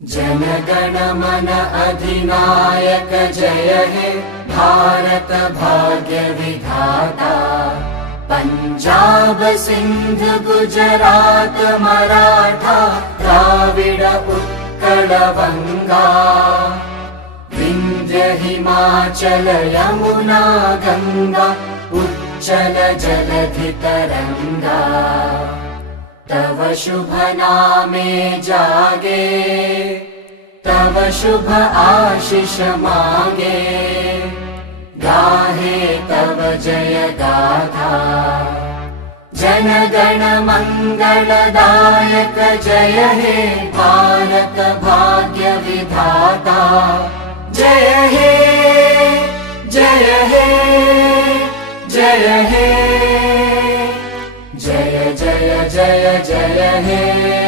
जन गण मन अधिनायक जय हे भारत भाग्य विधाता। पंजाब सिंध गुजरात मराठा द्राविड उत्कल बंगा। विंध्य हिमाचल यमुना गंगा उच्चल जलधि तरंगा। तव शुभ नामे जागे तव शुभ आशीष मांगे। गाहे तव जय गाथा जन गण मंगलदायक जय हे भारत भाग्य विधाता। जय हे जय हे जय हे जय जय जय जय हे।